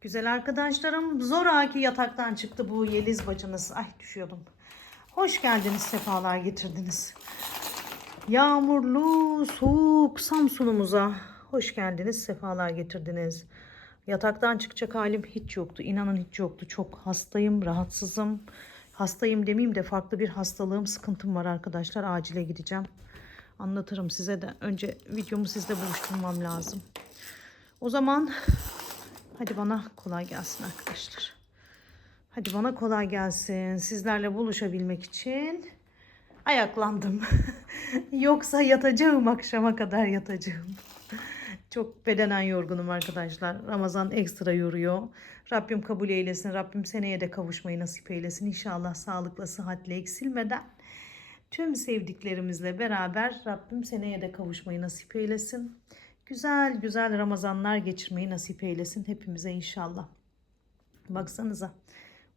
Güzel arkadaşlarım, zoraki yataktan çıktı bu Yeliz bacınız. Ay düşüyordum. Hoş geldiniz, sefalar getirdiniz. Yağmurlu, soğuk Samsun'umuza hoş geldiniz, sefalar getirdiniz. Yataktan çıkacak halim hiç yoktu. İnanın hiç yoktu. Çok hastayım, rahatsızım. Hastayım demeyeyim de farklı bir hastalığım, sıkıntım var arkadaşlar. Acile gideceğim. Anlatırım size de. Önce videomu sizle buluşturmam lazım. O zaman hadi bana kolay gelsin arkadaşlar. Hadi bana kolay gelsin. Sizlerle buluşabilmek için ayaklandım. Yoksa yatacağım, akşama kadar yatacağım. Çok bedenen yorgunum arkadaşlar. Ramazan ekstra yoruyor. Rabbim kabul eylesin. Rabbim seneye de kavuşmayı nasip eylesin. İnşallah sağlıkla, sıhhatle, eksilmeden tüm sevdiklerimizle beraber Rabbim seneye de kavuşmayı nasip eylesin. Güzel güzel Ramazanlar geçirmeyi nasip eylesin hepimize inşallah. Baksanıza,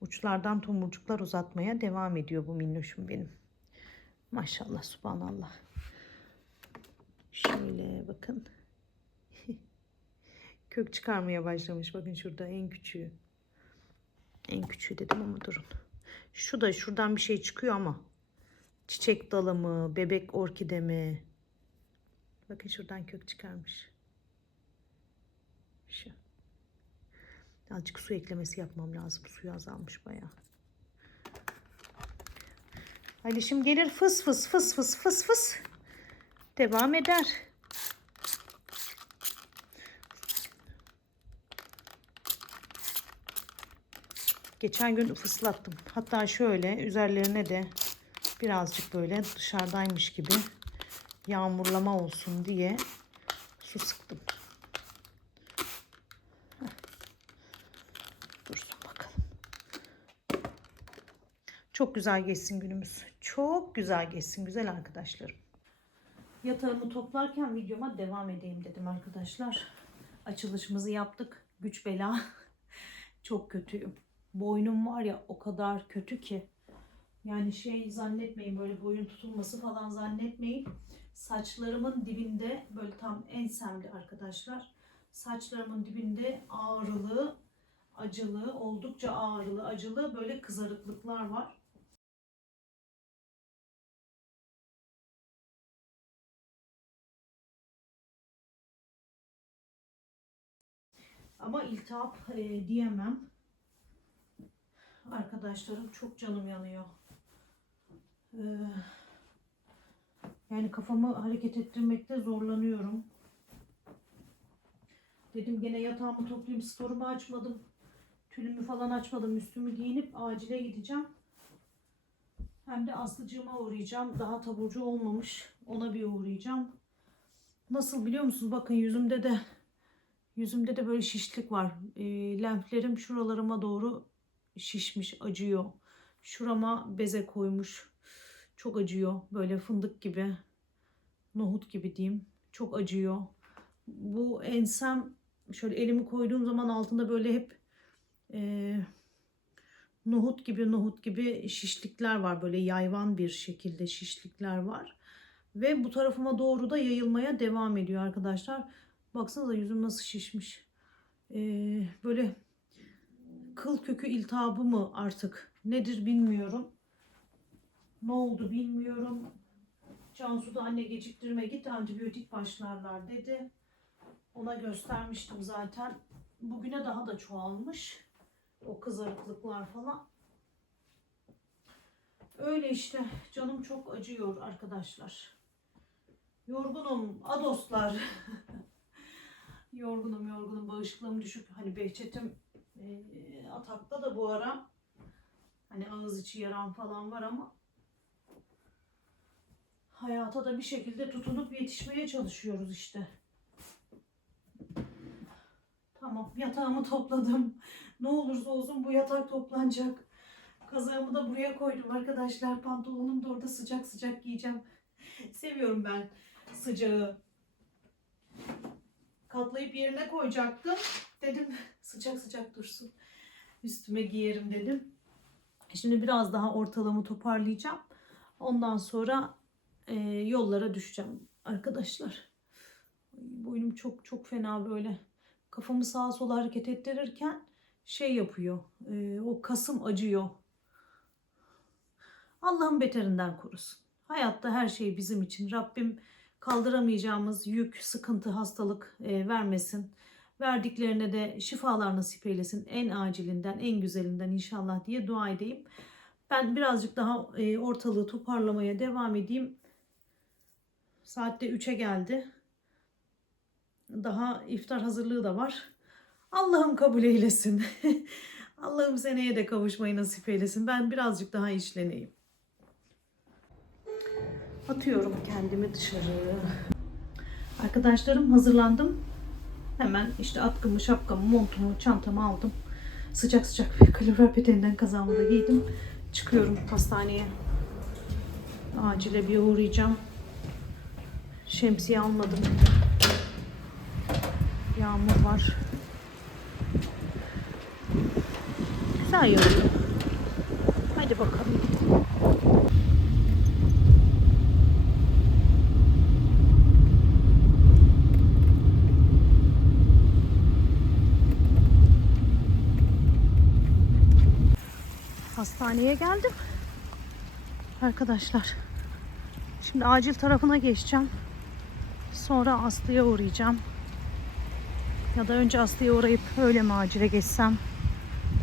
uçlardan tomurcuklar uzatmaya devam ediyor bu minnoşum benim. Maşallah, subhanallah. Şöyle bakın. Kök çıkarmaya başlamış. Bakın şurada en küçüğü. En küçüğü dedim ama durun. Şu da şuradan bir şey çıkıyor ama. Çiçek dalı mı? Bebek orkide mi? Bakın şuradan kök çıkarmış. Şu. Azıcık su eklemesi yapmam lazım. Suyu azalmış bayağı. Alişim gelir fıs fıs fıs fıs fıs fıs. Devam eder. Geçen gün fıslattım. Hatta şöyle üzerlerine de birazcık böyle dışarıdaymış gibi yağmurlama olsun diye su sıktım. Dursun bakalım. Çok güzel geçsin günümüz. Çok güzel geçsin güzel arkadaşlarım. Yatağımı toplarken videoma devam edeyim dedim arkadaşlar. Açılışımızı yaptık. Güç bela. Çok kötüyüm. Boynum var ya o kadar kötü ki. Yani şey zannetmeyin, böyle boyun tutulması falan zannetmeyin. Saçlarımın dibinde böyle tam ensemde arkadaşlar. Saçlarımın dibinde ağrılı, acılı, oldukça ağrılı, acılı böyle kızarıklıklar var. Ama iltihap diyemem. Arkadaşlarım çok canım yanıyor. Yani kafamı hareket ettirmekte zorlanıyorum. Dedim gene yatağımı toplayayım, storumu açmadım. Tülümü falan açmadım. Üstümü giyinip acile gideceğim. Hem de Aslıcığıma uğrayacağım. Daha taburcu olmamış. Ona bir uğrayacağım. Nasıl biliyor musunuz? Bakın yüzümde de böyle şişlik var. Lenflerim şuralarıma doğru şişmiş, acıyor. Şurama beze koymuş. Çok acıyor. Böyle fındık gibi, nohut gibi diyeyim. Çok acıyor. Bu ensem şöyle elimi koyduğum zaman altında böyle hep nohut gibi şişlikler var. Böyle yayvan bir şekilde şişlikler var. Ve bu tarafıma doğru da yayılmaya devam ediyor arkadaşlar. Baksanıza yüzüm nasıl şişmiş. Böyle kıl kökü iltihabı mı artık nedir bilmiyorum. Ne oldu bilmiyorum. Cansu da anne geciktirme git, antibiyotik başlarlar dedi. Ona göstermiştim zaten. Bugüne daha da çoğalmış. O kızarıklıklar falan. Öyle işte. Canım çok acıyor arkadaşlar. Yorgunum. Adoslar. Yorgunum. Bağışıklığım düşük. Hani Behçet'im atakta da bu ara. Hani ağız içi yaram falan var ama hayata da bir şekilde tutunup yetişmeye çalışıyoruz işte. Tamam, yatağımı topladım. Ne olursa olsun bu yatak toplanacak. Kazağımı da buraya koydum arkadaşlar. Pantolonumu da orada sıcak sıcak giyeceğim. Seviyorum ben sıcağı. Katlayıp yerine koyacaktım. Dedim sıcak sıcak dursun. Üstüme giyerim dedim. Şimdi biraz daha ortalığımı toparlayacağım. Ondan sonra yollara düşeceğim arkadaşlar. Boynum çok fena böyle. Kafamı sağa sola hareket ettirirken şey yapıyor. O kasım acıyor. Allah'ın beterinden korusun. Hayatta her şey bizim için. Rabbim kaldıramayacağımız yük, sıkıntı, hastalık vermesin. Verdiklerine de şifalar nasip eylesin. En acilinden, en güzelinden inşallah diye dua edeyim. Ben birazcık daha ortalığı toparlamaya devam edeyim. Saatte 3'e geldi. Daha iftar hazırlığı da var. Allah'ım kabul eylesin. Allah'ım seneye de kavuşmayı nasip eylesin. Ben birazcık daha işleneyim. Atıyorum kendimi dışarı. Arkadaşlarım, hazırlandım. Hemen işte atkımı, şapkamı, montumu, çantamı aldım. Sıcak sıcak bir kalorifer peteğinden kazağımı da giydim. Çıkıyorum hastaneye. Acile bir uğrayacağım. Şemsiye almadım. Yağmur var. Güzel yağıyor. Hadi bakalım. Hastaneye geldim. Arkadaşlar. Şimdi acil tarafına geçeceğim. Sonra Aslı'ya uğrayacağım. Ya da önce Aslı'ya uğrayıp öyle mi acile geçsem?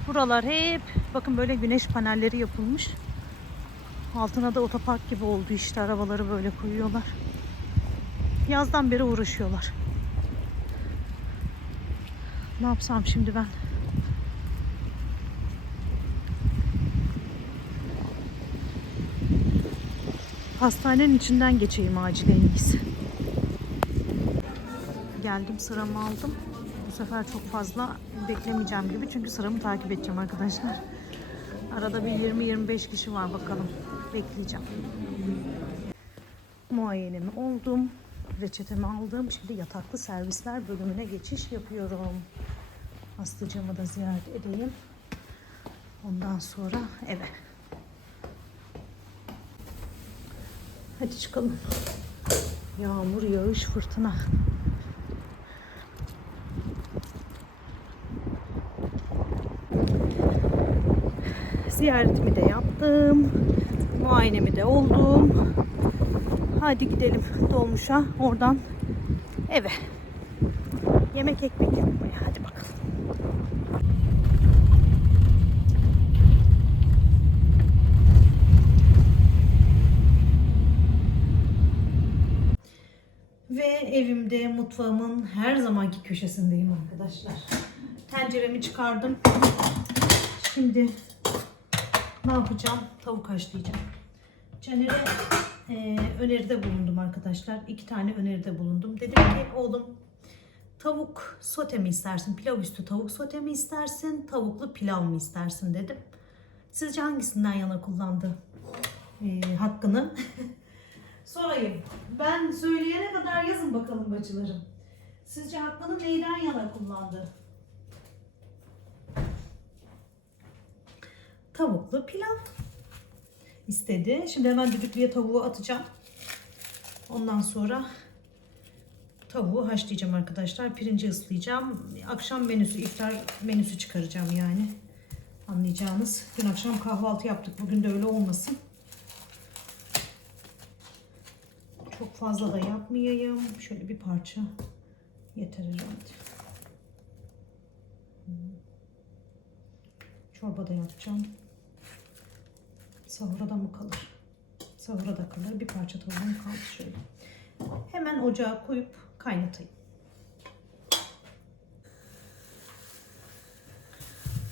Buralar hep bakın böyle güneş panelleri yapılmış. Altına da otopark gibi oldu işte, arabaları böyle koyuyorlar. Yazdan beri uğraşıyorlar. Ne yapsam şimdi ben? Hastanenin içinden geçeyim acil en iyisi. Geldim, sıramı aldım. Bu sefer çok fazla beklemeyeceğim gibi. Çünkü sıramı takip edeceğim arkadaşlar. Arada bir 20-25 kişi var, bakalım. Bekleyeceğim. Muayenemi oldum. Reçetemi aldım. Şimdi yataklı servisler bölümüne geçiş yapıyorum. Aslıcığımı da ziyaret edeyim. Ondan sonra eve. Hadi çıkalım. Yağmur, yağış, fırtına. Ziyaretimi de yaptım. Muayenemi de oldum. Hadi gidelim dolmuşa. Oradan eve. Yemek ekmek yapmaya. Hadi bakalım. Ve evimde, mutfağımın her zamanki köşesindeyim arkadaşlar. Tenceremi çıkardım. Şimdi ne yapacağım? Tavuk haşlayacağım. Caner'e öneride bulundum arkadaşlar. 2 tane öneride bulundum. Dedim ki oğlum, tavuk sote mi istersin? Pilav üstü tavuk sote mi istersin? Tavuklu pilav mı istersin dedim. Sizce hangisinden yana kullandı hakkını? Sorayım. Ben söyleyene kadar yazın bakalım bacılarım. Sizce hakkını neyden yana kullandı? Tavuklu pilav istedi. Şimdi hemen düdüklüye tavuğu atacağım. Ondan sonra tavuğu haşlayacağım arkadaşlar. Pirinci ıslayacağım. Akşam menüsü, iftar menüsü çıkaracağım yani. Anlayacağınız. Dün akşam kahvaltı yaptık. Bugün de öyle olmasın. Çok fazla da yapmayayım. Şöyle bir parça yeter herhalde. Çorba da yapacağım. Sahura da mı kalır? Sahura da kalır. Bir parça tavuğum kaldı şöyle. Hemen ocağa koyup kaynatayım.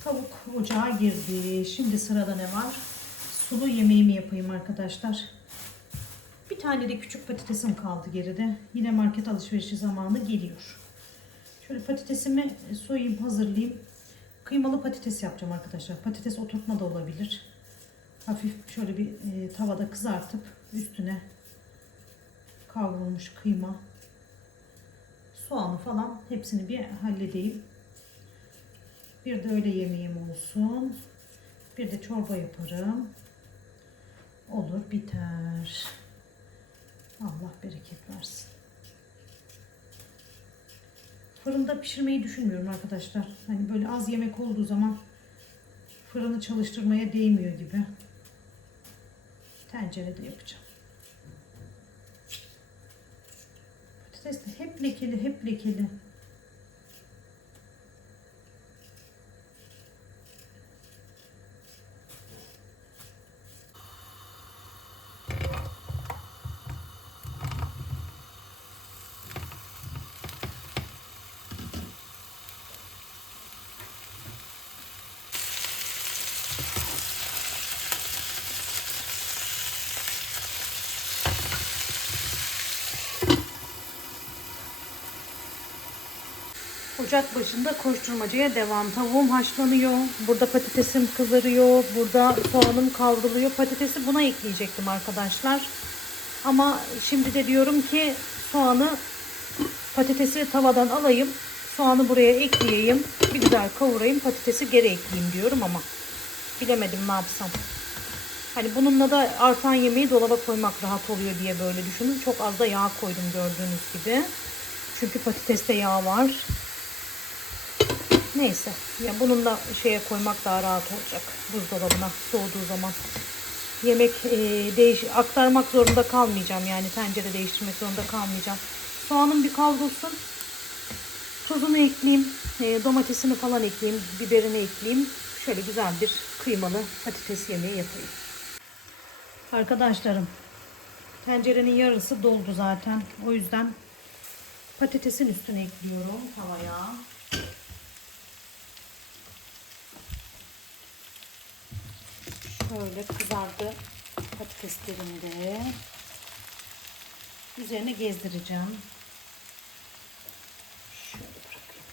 Tavuk ocağa girdi. Şimdi sırada ne var? Sulu yemeğimi yapayım arkadaşlar. Bir tane de küçük patatesim kaldı geride. Yine market alışverişi zamanı geliyor. Şöyle patatesimi soyayım, hazırlayayım. Kıymalı patates yapacağım arkadaşlar. Patates oturtma da olabilir. Hafif şöyle bir tavada kızartıp üstüne kavrulmuş kıyma, soğanı falan hepsini bir halledeyim. Bir de öğle yemeğim olsun. Bir de çorba yaparım. Olur biter. Allah bereket versin. Fırında pişirmeyi düşünmüyorum arkadaşlar. Hani böyle az yemek olduğu zaman fırını çalıştırmaya değmiyor gibi. Tencerede yapacağım. Patates de hep lekeli, hep lekeli. Ocak başında koşturmacaya devam. Tavuğum haşlanıyor. Burada patatesim kızarıyor. Burada soğanım kavruluyor. Patatesi buna ekleyecektim arkadaşlar. Ama şimdi de diyorum ki soğanı, patatesi tavadan alayım. Soğanı buraya ekleyeyim. Bir güzel kavurayım. Patatesi geri ekleyeyim diyorum ama bilemedim ne yapsam. Hani bununla da artan yemeği dolaba koymak rahat oluyor diye böyle düşündüm. Çok az da yağ koydum gördüğünüz gibi. Çünkü patateste yağ var. Neyse. Ya bununla şeye koymak daha rahat olacak. Buzdolabına soğuduğu zaman. Yemek aktarmak zorunda kalmayacağım. Yani tencere değiştirmek zorunda kalmayacağım. Soğanım bir kavrulsun. Tuzunu ekleyeyim. Domatesini falan ekleyeyim. Biberini ekleyeyim. Şöyle güzel bir kıymalı patates yemeği yapayım. Arkadaşlarım, tencerenin yarısı doldu zaten. O yüzden patatesin üstüne ekliyorum tavaya. Şöyle kızardı patateslerimi de üzerine gezdireceğim. Şöyle bırakayım.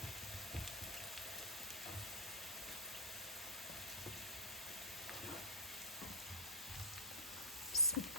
Bismillah.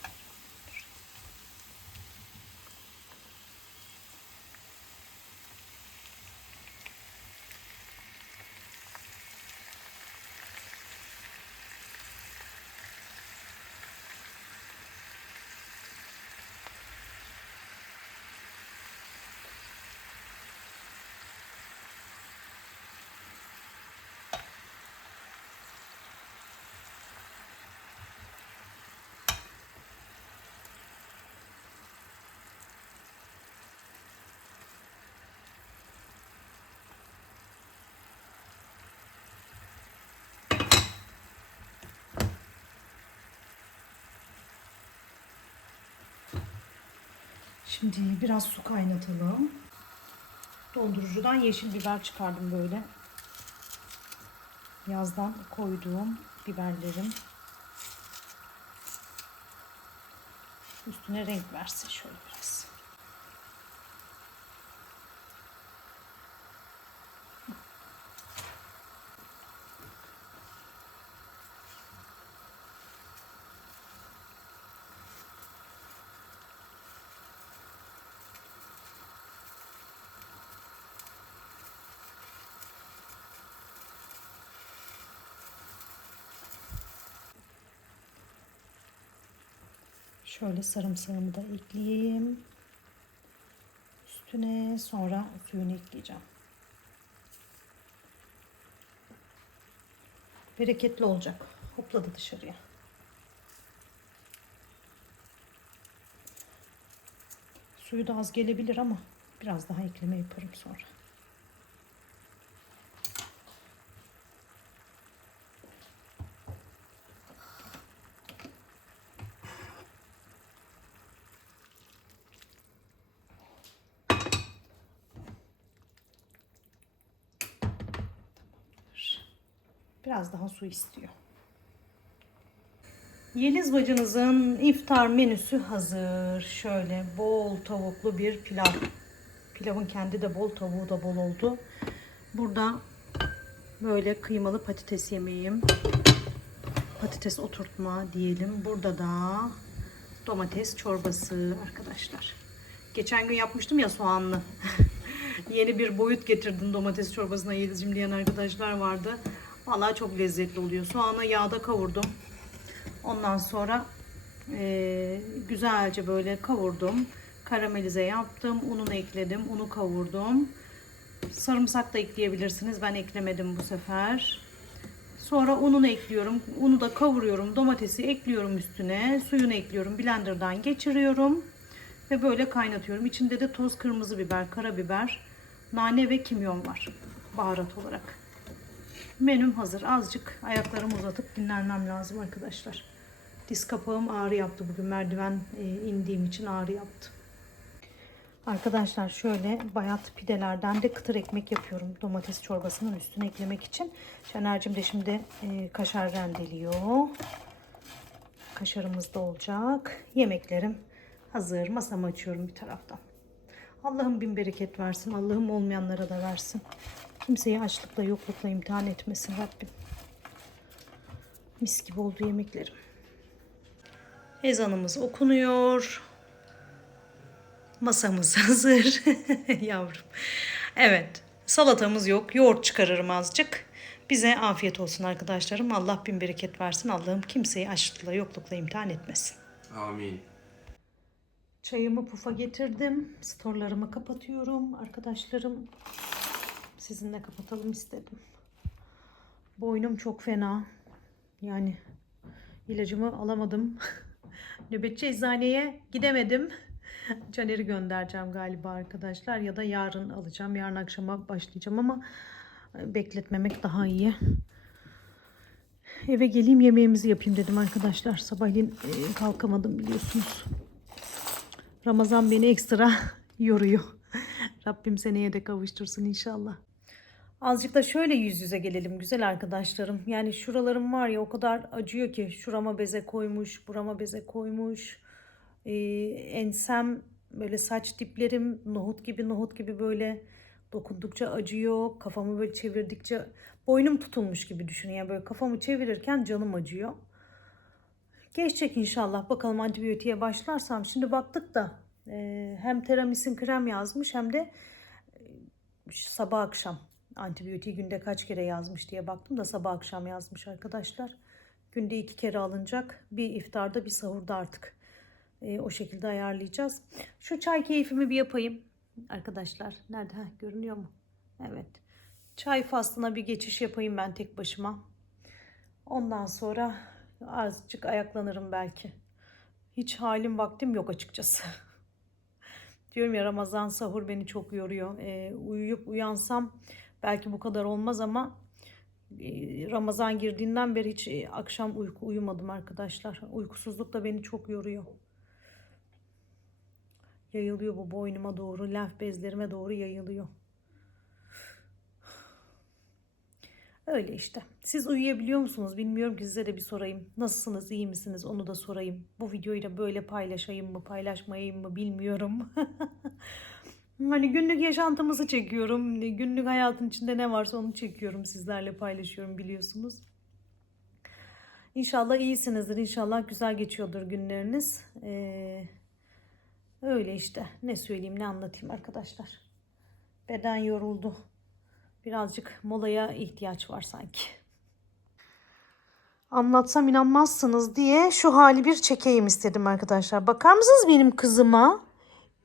Şimdi biraz su kaynatalım. Dondurucudan yeşil biber çıkardım böyle. Yazdan koyduğum biberlerim. Üstüne renk versin şöyle biraz. Şöyle sarımsağımı da ekleyeyim. Üstüne sonra suyunu ekleyeceğim. Bereketli olacak. Hopladı dışarıya. Suyu da az gelebilir ama biraz daha ekleme yaparım sonra. Biraz daha su istiyor. Yeliz bacınızın iftar menüsü hazır. Şöyle bol tavuklu bir pilav. Pilavın kendi de bol, tavuğu da bol oldu. Burada böyle kıymalı patates yemeğim. Patates oturtma diyelim. Burada da domates çorbası arkadaşlar. Geçen gün yapmıştım ya soğanlı. Yeni bir boyut getirdim domates çorbasına Yeliz'cim diyen arkadaşlar vardı. Vallahi çok lezzetli oluyor. Soğanı yağda kavurdum. Ondan sonra güzelce böyle kavurdum. Karamelize yaptım. Ununu ekledim. Unu kavurdum. Sarımsak da ekleyebilirsiniz. Ben eklemedim bu sefer. Sonra ununu ekliyorum. Unu da kavuruyorum. Domatesi ekliyorum üstüne. Suyunu ekliyorum. Blenderdan geçiriyorum. Ve böyle kaynatıyorum. İçinde de toz kırmızı biber, karabiber, nane ve kimyon var. Baharat olarak. Menüm hazır. Azıcık ayaklarımı uzatıp dinlenmem lazım arkadaşlar. Diz kapağım ağrı yaptı bugün. Merdiven indiğim için ağrı yaptı. Arkadaşlar şöyle bayat pidelerden de kıtır ekmek yapıyorum. Domates çorbasının üstüne eklemek için. Şener'cim de şimdi kaşar rendeliyor. Kaşarımız da olacak. Yemeklerim hazır. Masamı açıyorum bir taraftan. Allah'ım bin bereket versin. Allah'ım olmayanlara da versin. Kimseyi açlıkla yoklukla imtihan etmesin Rabbim. Mis gibi oldu yemeklerim. Ezanımız okunuyor. Masamız hazır. Yavrum. Evet. Salatamız yok. Yoğurt çıkarırım azıcık. Bize afiyet olsun arkadaşlarım. Allah bin bereket versin. Allah'ım kimseyi açlıkla yoklukla imtihan etmesin. Amin. Çayımı pufa getirdim. Storlarımı kapatıyorum. Arkadaşlarım sizinle kapatalım istedim. Boynum çok fena. Yani ilacımı alamadım. Nöbetçi eczaneye gidemedim. Caner'i göndereceğim galiba arkadaşlar. Ya da yarın alacağım. Yarın akşama başlayacağım ama bekletmemek daha iyi. Eve geleyim yemeğimizi yapayım dedim arkadaşlar. Sabahleyin kalkamadım biliyorsunuz. Ramazan beni ekstra yoruyor. Rabbim seneye de kavuştursun inşallah. Azıcık da şöyle yüz yüze gelelim güzel arkadaşlarım. Yani şuralarım var ya o kadar acıyor ki. Şurama beze koymuş, burama beze koymuş. Ensem böyle saç diplerim nohut gibi böyle dokundukça acıyor. Kafamı böyle çevirdikçe boynum tutulmuş gibi düşünün. Yani böyle kafamı çevirirken canım acıyor. Geçecek inşallah. Bakalım antibiyotiğe başlarsam. Şimdi baktık da hem Teramisin krem yazmış hem de sabah akşam antibiyotiği günde kaç kere yazmış diye baktım da sabah akşam yazmış arkadaşlar. Günde 2 kere alınacak. Bir iftarda bir sahurda artık. O şekilde ayarlayacağız. Şu çay keyfimi bir yapayım. Arkadaşlar nerede? Heh, görünüyor mu? Evet. Çay faslına bir geçiş yapayım ben tek başıma. Ondan sonra azıcık ayaklanırım belki. Hiç halim vaktim yok açıkçası. Diyorum ya Ramazan sahur beni çok yoruyor. Uyuyup uyansam belki bu kadar olmaz ama Ramazan girdiğinden beri hiç akşam uyumadım arkadaşlar. Uykusuzluk da beni çok yoruyor. Yayılıyor bu boynuma doğru, lenf bezlerime doğru yayılıyor. Öyle işte. Siz uyuyabiliyor musunuz? Bilmiyorum ki size de bir sorayım. Nasılsınız, iyi misiniz? Onu da sorayım. Bu videoyu da böyle paylaşayım mı, paylaşmayayım mı bilmiyorum. Hani günlük yaşantımızı çekiyorum. Günlük hayatın içinde ne varsa onu çekiyorum. Sizlerle paylaşıyorum biliyorsunuz. İnşallah iyisinizdir. İnşallah güzel geçiyordur günleriniz. Öyle işte. Ne söyleyeyim, ne anlatayım arkadaşlar. Beden yoruldu. Birazcık molaya ihtiyaç var sanki. Anlatsam inanmazsınız diye şu hali bir çekeyim istedim arkadaşlar. Bakar mısınız benim kızıma?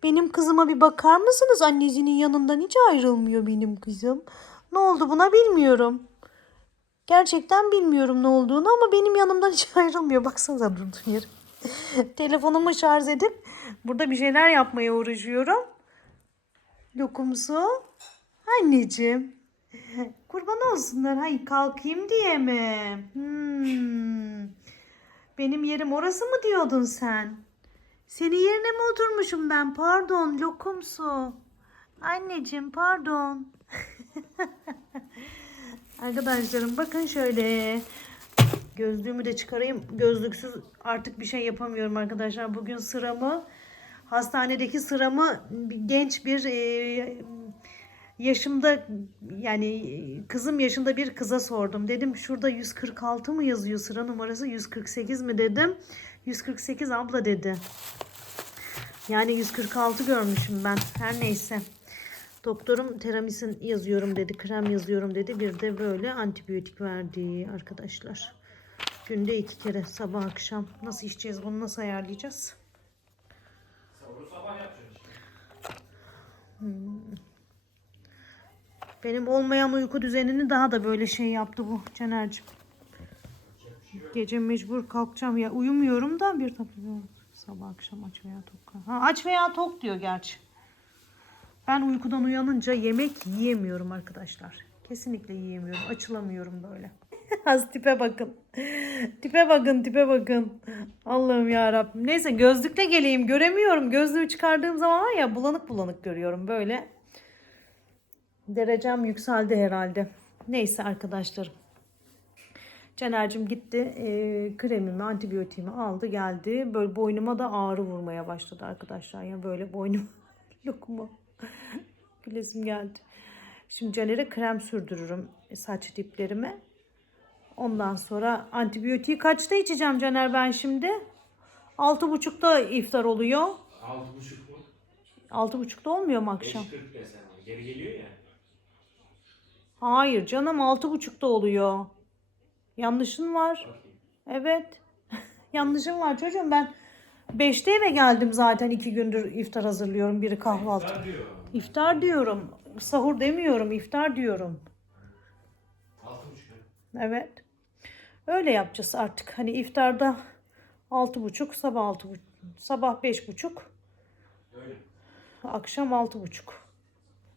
Benim kızıma bir bakar mısınız? Annesinin yanından hiç ayrılmıyor benim kızım. Ne oldu buna bilmiyorum. Gerçekten bilmiyorum ne olduğunu ama benim yanımdan hiç ayrılmıyor. Baksanıza durduğum yere. Telefonumu şarj edip burada bir şeyler yapmaya uğraşıyorum. Lokumsu. Anneciğim. Kurban olsunlar. Hay kalkayım diye mi? Benim yerim orası mı diyordun sen? Senin yerine mi oturmuşum ben? Pardon lokumsu. Anneciğim pardon. Arkadaşlarım bakın şöyle. Gözlüğümü de çıkarayım. Gözlüksüz artık bir şey yapamıyorum arkadaşlar. Bugün sıramı hastanedeki sıramı genç bir yaşımda yani kızım yaşında bir kıza sordum. Dedim şurada 146 mı yazıyor sıra numarası 148 mi dedim. 148 abla dedi. Yani 146 görmüşüm ben. Her neyse. Doktorum teramisin yazıyorum dedi. Krem yazıyorum dedi. Bir de böyle antibiyotik verdi arkadaşlar. Günde 2 kere sabah akşam. Nasıl içeceğiz bunu, nasıl ayarlayacağız? Sahuru sabah yapacağız. Benim olmayan uyku düzenini daha da böyle şey yaptı bu Caner'cim. Gece mecbur kalkacağım ya. Uyumuyorum da bir tabii sabah akşam aç veya tok. Ha, aç veya tok diyor gerçi. Ben uykudan uyanınca yemek yiyemiyorum arkadaşlar. Kesinlikle yiyemiyorum. Açılamıyorum böyle. Az tipe bakın. Tipe bakın, tipe bakın. Allah'ım ya Rabbim. Neyse gözlükle geleyim. Göremiyorum. Gözlüğü çıkardığım zaman var ya bulanık bulanık görüyorum böyle. Derecem yükseldi herhalde. Neyse arkadaşlarım. Caner'cim gitti. Kremimi, antibiyotiğimi aldı geldi. Böyle boynuma da ağrı vurmaya başladı arkadaşlar. Ya böyle boynum lokma. Bilesim geldi. Şimdi Caner'e krem sürdürürüm saç diplerime. Ondan sonra antibiyotiği kaçta içeceğim Caner ben şimdi? 6.30'da iftar oluyor. 6.30 mu? 6.30'da olmuyor mu akşam? 5.40 desen. Geri geliyor ya. Hayır canım 6.30'da oluyor. Yanlışın var. Bakayım. Evet. Yanlışım var çocuğum ben 5'te eve geldim zaten 2 gündür iftar hazırlıyorum. Biri kahvaltı. İftar diyor. İftar diyorum. Sahur demiyorum iftar diyorum. 6.30. Evet. Öyle yapacağız artık. Hani iftarda 6.30 sabah 6.30 sabah 5.30 Öyle. akşam 6.30.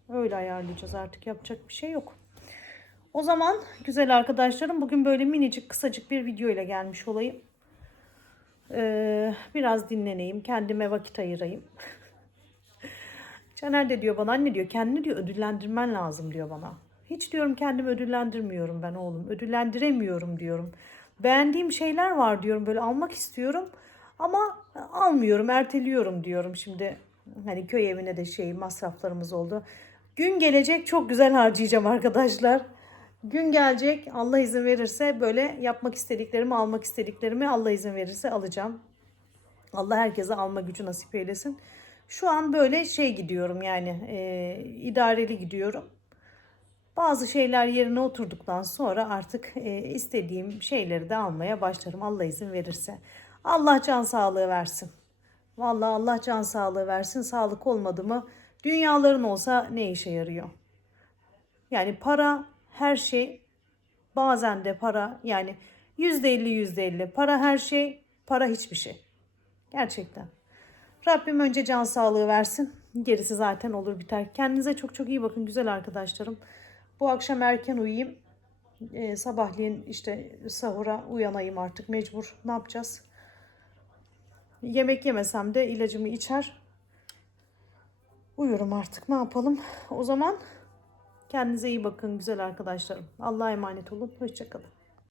Öyle ayarlayacağız artık. Yapacak bir şey yok. O zaman güzel arkadaşlarım bugün böyle minicik kısacık bir video ile gelmiş olayım. Biraz dinleneyim. Kendime vakit ayırayım. Caner de diyor bana anne diyor kendini diyor ödüllendirmen lazım diyor bana. Hiç diyorum kendimi ödüllendirmiyorum ben oğlum. Ödüllendiremiyorum diyorum. Beğendiğim şeyler var diyorum böyle almak istiyorum ama almıyorum erteliyorum diyorum şimdi. Hani köy evine de şey masraflarımız oldu. Gün gelecek çok güzel harcayacağım arkadaşlar. Gün gelecek Allah izin verirse böyle yapmak istediklerimi almak istediklerimi Allah izin verirse alacağım. Allah herkese alma gücü nasip eylesin. Şu an böyle şey gidiyorum yani idareli gidiyorum. Bazı şeyler yerine oturduktan sonra artık istediğim şeyleri de almaya başlarım Allah izin verirse. Allah can sağlığı versin. Vallahi Allah can sağlığı versin. Sağlık olmadı mı dünyaların olsa ne işe yarıyor? Yani para her şey bazen de para yani %50 %50 para her şey para hiçbir şey. Gerçekten. Rabbim önce can sağlığı versin. Gerisi zaten olur biter. Kendinize çok çok iyi bakın güzel arkadaşlarım. Bu akşam erken uyuyayım. Sabahleyin işte sahura uyanayım artık mecbur. Ne yapacağız? Yemek yemesem de ilacımı içer. Uyurum artık ne yapalım. O zaman kendinize iyi bakın güzel arkadaşlarım. Allah'a emanet olun. Hoşça kalın.